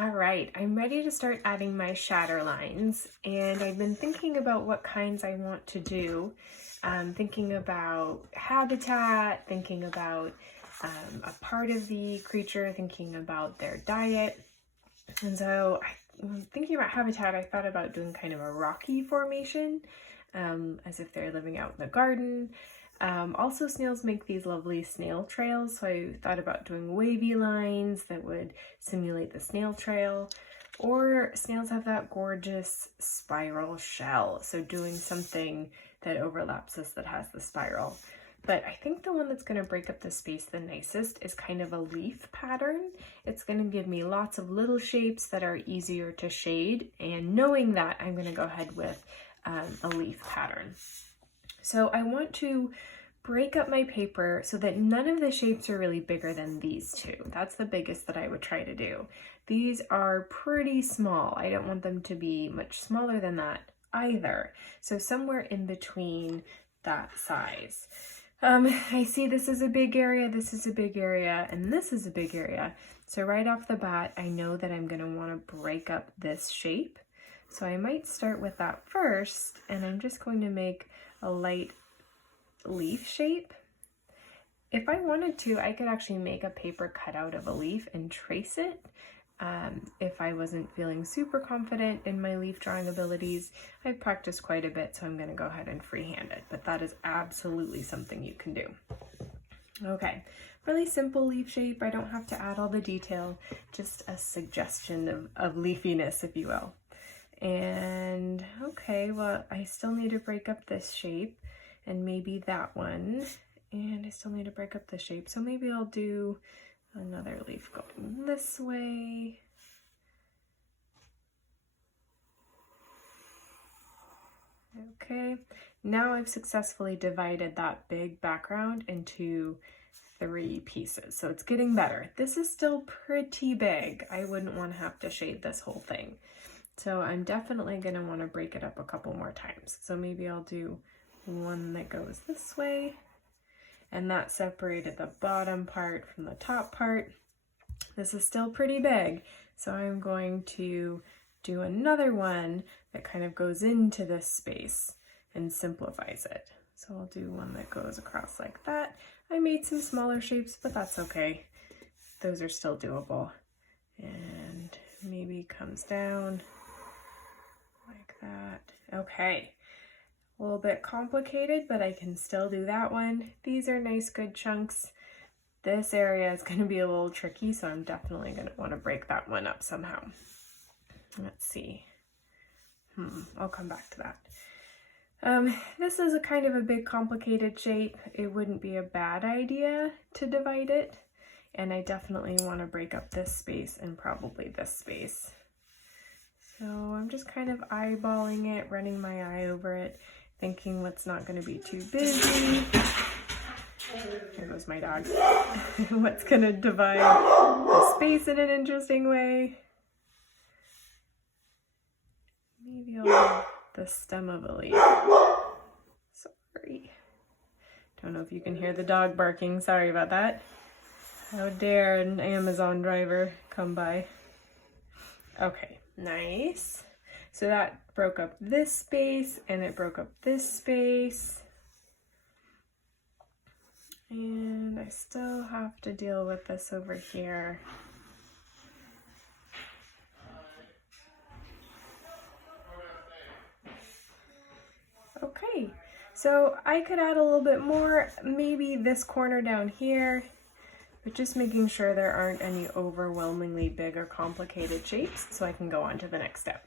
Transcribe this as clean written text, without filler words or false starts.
All right, I'm ready to start adding my shatter lines, and I've been thinking about what kinds I want to do. Thinking about habitat, thinking about a part of the creature, thinking about their diet. And so thinking about habitat, I thought about doing kind of a rocky formation, as if they're living out in the garden. Also, snails make these lovely snail trails, so I thought about doing wavy lines that would simulate the snail trail. Or snails have that gorgeous spiral shell, so doing something that overlaps this that has the spiral. But I think the one that's going to break up the space the nicest is kind of a leaf pattern. It's going to give me lots of little shapes that are easier to shade, and knowing that, I'm going to go ahead with a leaf pattern. So I want to break up my paper so that none of the shapes are really bigger than these two. That's the biggest that I would try to do. These are pretty small. I don't want them to be much smaller than that either. So somewhere in between that size. I see this is a big area, this is a big area, and this is a big area. So right off the bat, I know that I'm going to want to break up this shape. So I might start with that first, and I'm just going to make a light leaf shape. If I wanted to, I could actually make a paper cutout of a leaf and trace it. If I wasn't feeling super confident in my leaf drawing abilities, I've practiced quite a bit, so I'm going to go ahead and freehand it, but that is absolutely something you can do. Okay, really simple leaf shape. I don't have to add all the detail, just a suggestion of leafiness, if you will. And okay, well, I still need to break up this shape and maybe that one, and I still need to break up the shape. So maybe I'll do another leaf going this way. Okay, now I've successfully divided that big background into 3 pieces. So it's getting better. This is still pretty big. I wouldn't want to have to shade this whole thing. So I'm definitely going to want to break it up a couple more times. So maybe I'll do one that goes this way, and that separated the bottom part from the top part. This is still pretty big, so I'm going to do another one that kind of goes into this space and simplifies it. So I'll do one that goes across like that. I made some smaller shapes, but that's okay. Those are still doable. And maybe comes down like that. Okay. A little bit complicated, but I can still do that one. These are nice, good chunks. This area is going to be a little tricky, so I'm definitely going to want to break that one up somehow. Let's see. I'll come back to that. This is a kind of a big, complicated shape. It wouldn't be a bad idea to divide it, and I definitely want to break up this space and probably this space. So I'm just kind of eyeballing it, running my eye over it, thinking what's not going to be too busy. Here goes my dog. What's going to divide the space in an interesting way. Maybe I'll do the stem of a leaf. Sorry. Don't know if you can hear the dog barking. Sorry about that. How dare an Amazon driver come by. Okay, nice. So that broke up this space, and it broke up this space. And I still have to deal with this over here. Okay, so I could add a little bit more, maybe this corner down here, but just making sure there aren't any overwhelmingly big or complicated shapes so I can go on to the next step.